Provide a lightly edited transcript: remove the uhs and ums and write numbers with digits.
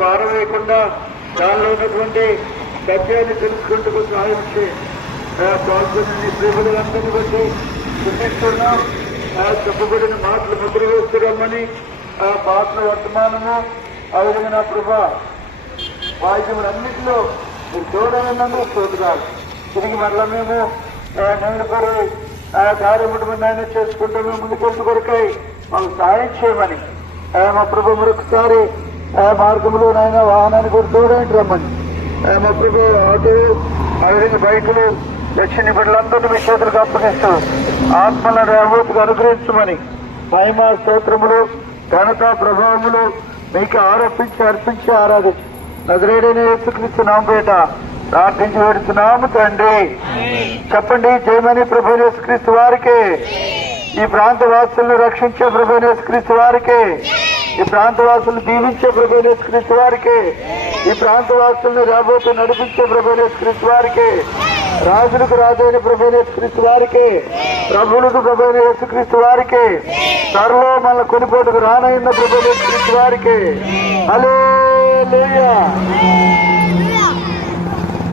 పారవేయకుండా దానిలో ఉన్నటువంటి సత్యాన్ని తెలుసుకుంటూ సహాయం పాల్గొని ప్రేమలందరినీ బట్టి చూపిస్తున్నాం. చెప్పబడిన మాటలు ముద్ర వేస్తున్నామని ఆ పాటల వర్తమానము ఆ విధంగా నా ప్రభా వాయిద్యములన్నింటిలో మీరు చూడాలన్నాను చూడాలి. తిరిగి మరలా మేము నేను కూడా ఆ కార్యముడి ఆయన చేసుకుంటూ మేము ముందుకెళ్తూ కొరకై మాకు సహాయం చేయమని మా ప్రభు మరొకసారి మార్గంలో నాయన వాహనాన్ని కూడా చూడండి రమ్మని మా ప్రభు ఆటో ఆ విధంగా బైకులు దక్షిణ బిడ్డలందరినీ మీ చేతులకు అప్పగిస్తూ ఆత్మలను అనుభూతికి అనుగ్రహించమని మహిమ స్తోత్రములు ఘనత ప్రభావములు మీకు అర్పించి ఆరాధించి నజరేయుడైన యేసుక్రీస్తు నామముపేట ప్రార్థించి వేడుతున్నాము తండ్రి. చెప్పండి జయమని ప్రభు యేసుక్రీస్తు వారికి, ఈ ప్రాంత వాసులను రక్షించే ప్రభు యేసుక్రీస్తు వారికి, ఈ ప్రాంతవాసులను దీవించే ప్రభు యేసుక్రీస్తు వారికి, ఈ ప్రాంతవాసులను రాబోతూ నడిపించే ప్రభు యేసుక్రీస్తు వారికి, రాజులకు రాజైన ప్రభు యేసుక్రీస్తు వారికి, ప్రభువులకు ప్రభు యేసుక్రీస్తు వారికి, త్వరలో మన కొనిపోటుకు రానైన ప్రభు యేసుక్రీస్తు వారికి హల్లెలూయా.